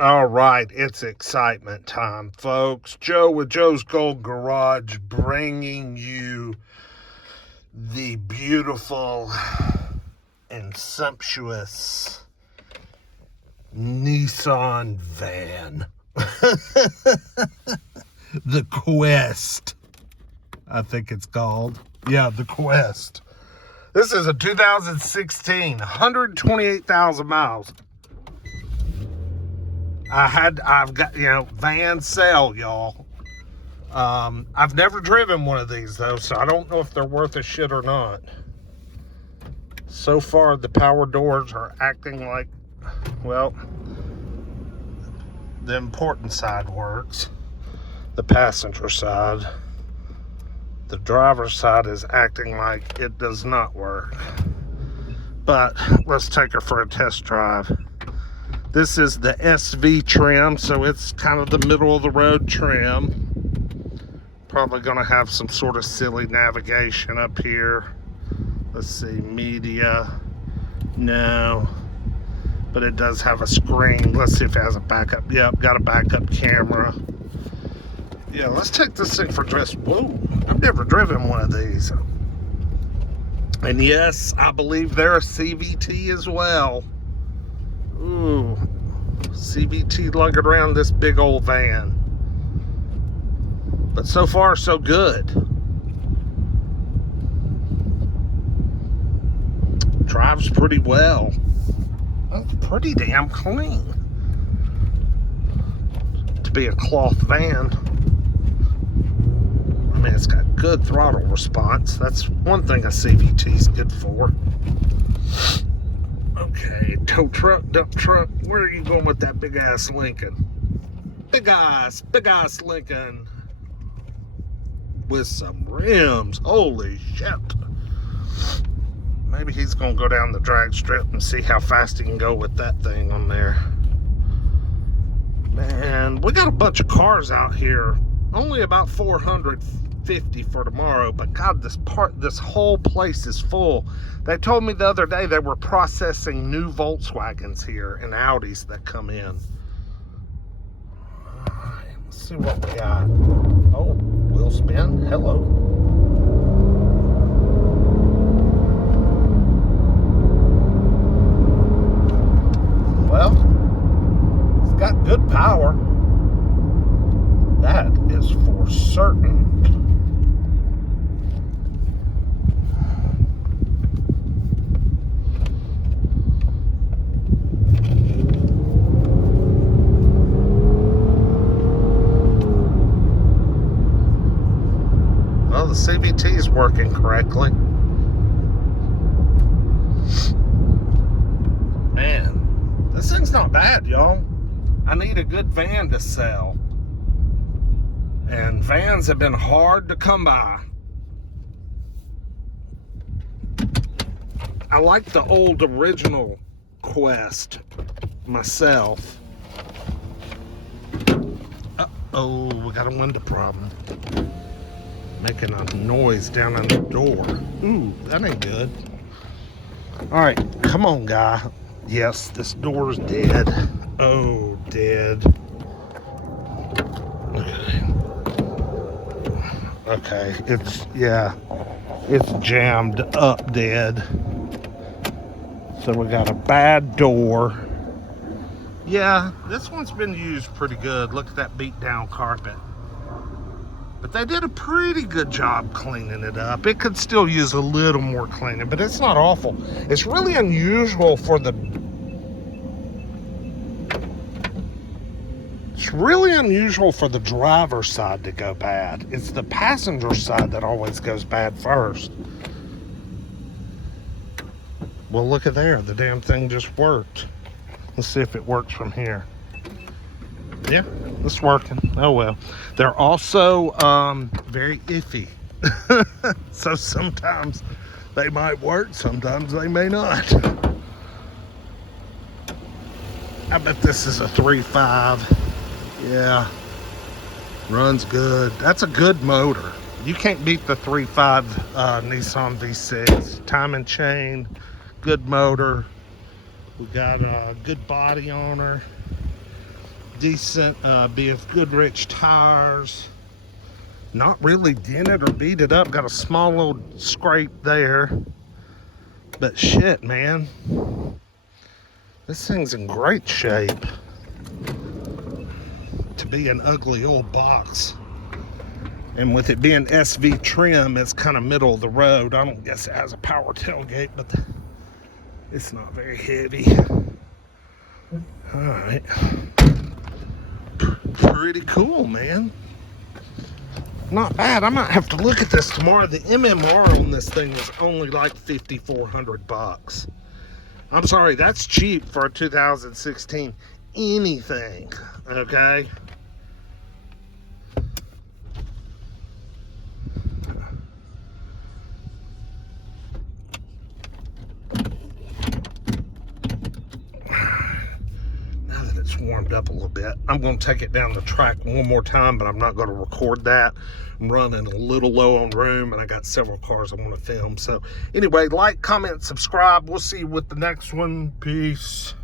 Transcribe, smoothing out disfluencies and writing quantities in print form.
All right, it's excitement time, folks. Joe with Joe's Gold Garage bringing you the beautiful and sumptuous Nissan van. The Quest, I think it's called. Yeah, the Quest. This is a 2016, 128,000 miles. I've got, van sale, y'all. I've never driven one of these, though, so I don't know if they're worth a shit or not. So far, the power doors are acting like, well, the important side works. The passenger side. The driver's side is acting like it does not work. But let's take her for a test drive. This is the SV trim, so it's kind of the middle of the road trim. Probably gonna have some sort of silly navigation up here. Let's see, media, no. But it does have a screen. Let's see if it has a backup. Yep, got a backup camera. Yeah, let's take this thing for just, whoa, I've never driven one of these. And yes, I believe they're a CVT as well. Ooh, CVT lugging around this big old van. But so far, so good. Drives pretty well. It's pretty damn clean to be a cloth van. I mean, it's got good throttle response. That's one thing a CVT is good for. Okay, tow truck, dump truck. Where are you going with that big ass Lincoln? Big ass Lincoln. With some rims. Holy shit. Maybe he's gonna go down the drag strip and see how fast he can go with that thing on there. Man, we got a bunch of cars out here. Only about 450 for tomorrow, but God, this whole place is full. They told me the other day they were processing new Volkswagens here and Audis that come in. All right, let's see what we got. Oh, wheel spin. Hello. Well, it's got good power. That is for certain. Well, the CVT is working correctly. Man, this thing's not bad, y'all. I need a good van to sell. And vans have been hard to come by. I like the old original Quest myself. Uh-oh, we got a window problem. Making a noise down on the door. Ooh, that ain't good. All right, come on, guy. Yes, this door's dead. Oh, dead. Okay, it's jammed up dead. So we got a bad door. Yeah, this one's been used pretty good. Look at that beat down carpet. But they did a pretty good job cleaning it up. It could still use a little more cleaning, but it's not awful. It's really unusual for the driver's side to go bad. It's the passenger side that always goes bad first. Well, look at there. The damn thing just worked. Let's see if it works from here. Yeah, it's working. Oh well. They're also very iffy. So sometimes they might work, sometimes they may not. I bet this is a 3.5. Yeah, runs good. That's a good motor. You can't beat the 3.5 Nissan V6. Time and chain, good motor. We got a good body on her. Decent BF Goodrich tires. Not really dented or beat up. Got a small little scrape there. But shit, man. This thing's in great shape to be an ugly old box. And with it being SV trim, it's kind of middle of the road. I don't guess it has a power tailgate, but it's not very heavy. All right. Pretty cool, man. Not bad. I might have to look at this tomorrow. The MMR on this thing is only like $5,400. I'm sorry, that's cheap for a 2016 anything, okay? Warmed up a little bit. I'm going to take it down the track one more time, but I'm not going to record that. I'm running a little low on room, and I got several cars I want to film. So anyway, like, comment, subscribe. We'll see you with the next one. Peace.